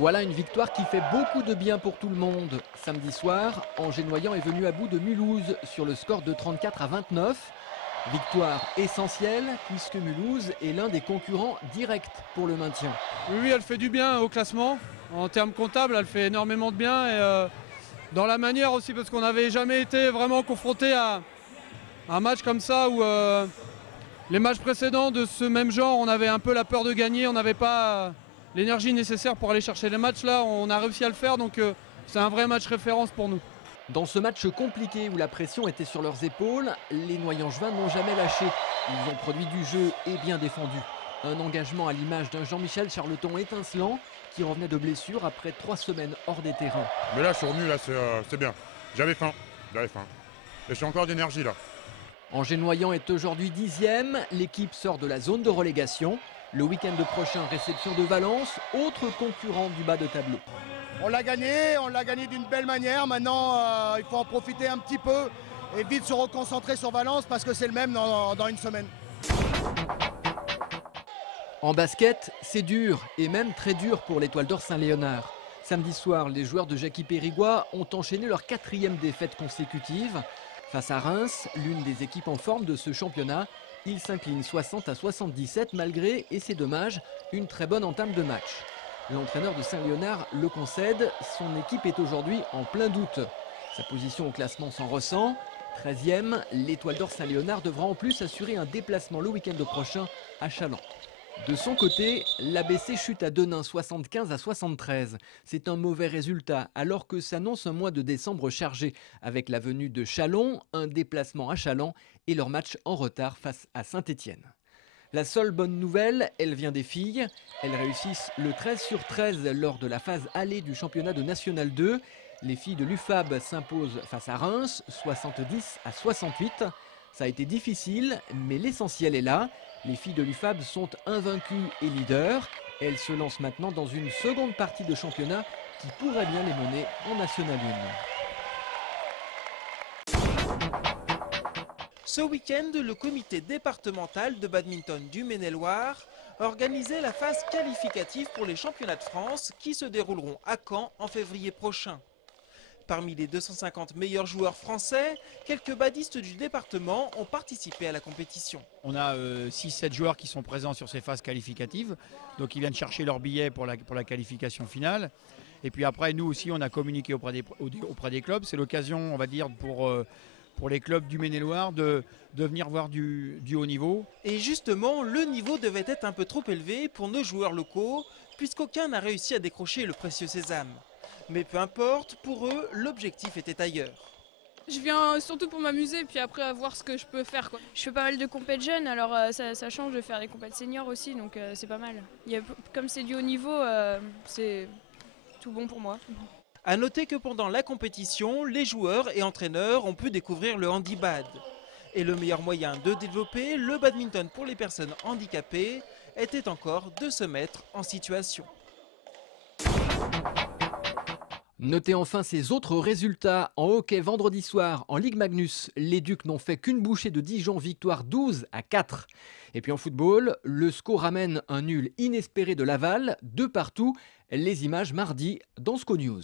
Voilà une victoire qui fait beaucoup de bien pour tout le monde. Samedi soir, Angers-Noyant est venu à bout de Mulhouse sur le score de 34-29. Victoire essentielle puisque Mulhouse est l'un des concurrents directs pour le maintien. Oui, elle fait du bien au classement. En termes comptables, elle fait énormément de bien. Et dans la manière aussi, parce qu'on n'avait jamais été vraiment confronté à un match comme ça où les matchs précédents de ce même genre, on avait un peu la peur de gagner, on n'avait pas l'énergie nécessaire pour aller chercher les matchs. Là, on a réussi à le faire, donc c'est un vrai match référence pour nous. Dans ce match compliqué où la pression était sur leurs épaules, les Noyangevins n'ont jamais lâché. Ils ont produit du jeu et bien défendu. Un engagement à l'image d'un Jean-Michel Charleton étincelant qui revenait de blessure après 3 semaines hors des terrains. Mais là, je suis revenu, là, c'est bien. J'avais faim. Et j'ai encore d'énergie, là. Angers-Noyant est aujourd'hui 10e. L'équipe sort de la zone de relégation. Le week-end prochain, réception de Valence, autre concurrent du bas de tableau. On l'a gagné d'une belle manière. Maintenant, il faut en profiter un petit peu et vite se reconcentrer sur Valence parce que c'est le même dans une semaine. En basket, c'est dur et même très dur pour l'Étoile d'Or Saint-Léonard. Samedi soir, les joueurs de Jackie Périgord ont enchaîné leur 4e défaite consécutive. Face à Reims, l'une des équipes en forme de ce championnat, ils s'inclinent 60-77 malgré, et c'est dommage, une très bonne entame de match. L'entraîneur de Saint-Léonard le concède, son équipe est aujourd'hui en plein doute. Sa position au classement s'en ressent. 13e, l'Étoile d'Or Saint-Léonard devra en plus assurer un déplacement le week-end prochain à Challans. De son côté, l'ABC chute à Denain 75-73. C'est un mauvais résultat alors que s'annonce un mois de décembre chargé avec la venue de Châlons, un déplacement à Challans et leur match en retard face à Saint-Étienne. La seule bonne nouvelle, elle vient des filles. Elles réussissent le 13/13 lors de la phase allée du championnat de National 2. Les filles de l'UFAB s'imposent face à Reims 70-68. Ça a été difficile, mais l'essentiel est là. Les filles de l'UFAB sont invaincues et leaders. Elles se lancent maintenant dans une seconde partie de championnat qui pourrait bien les mener en National 1. Ce week-end, le comité départemental de badminton du Maine-et-Loire organisait la phase qualificative pour les championnats de France qui se dérouleront à Caen en février prochain. Parmi les 250 meilleurs joueurs français, quelques badistes du département ont participé à la compétition. On a 6-7 joueurs qui sont présents sur ces phases qualificatives, donc ils viennent chercher leur billet pour la qualification finale. Et puis après, nous aussi, on a communiqué auprès des clubs. C'est l'occasion, on va dire, pour les clubs du Maine-et-Loire de venir voir du haut niveau. Et justement, le niveau devait être un peu trop élevé pour nos joueurs locaux, puisqu'aucun n'a réussi à décrocher le précieux sésame. Mais peu importe, pour eux, l'objectif était ailleurs. Je viens surtout pour m'amuser, puis après à voir ce que je peux faire, quoi. Je fais pas mal de compètes jeunes, alors ça change de faire des compètes seniors aussi, donc c'est pas mal. Comme c'est du haut niveau, c'est tout bon pour moi. A noter que pendant la compétition, les joueurs et entraîneurs ont pu découvrir le handibad. Et le meilleur moyen de développer le badminton pour les personnes handicapées était encore de se mettre en situation. Notez enfin ces autres résultats. En hockey vendredi soir, en Ligue Magnus, les Ducs n'ont fait qu'une bouchée de Dijon, victoire 12-4. Et puis en football, le SCO ramène un nul inespéré de Laval, 2-2. Les images mardi dans SCO News.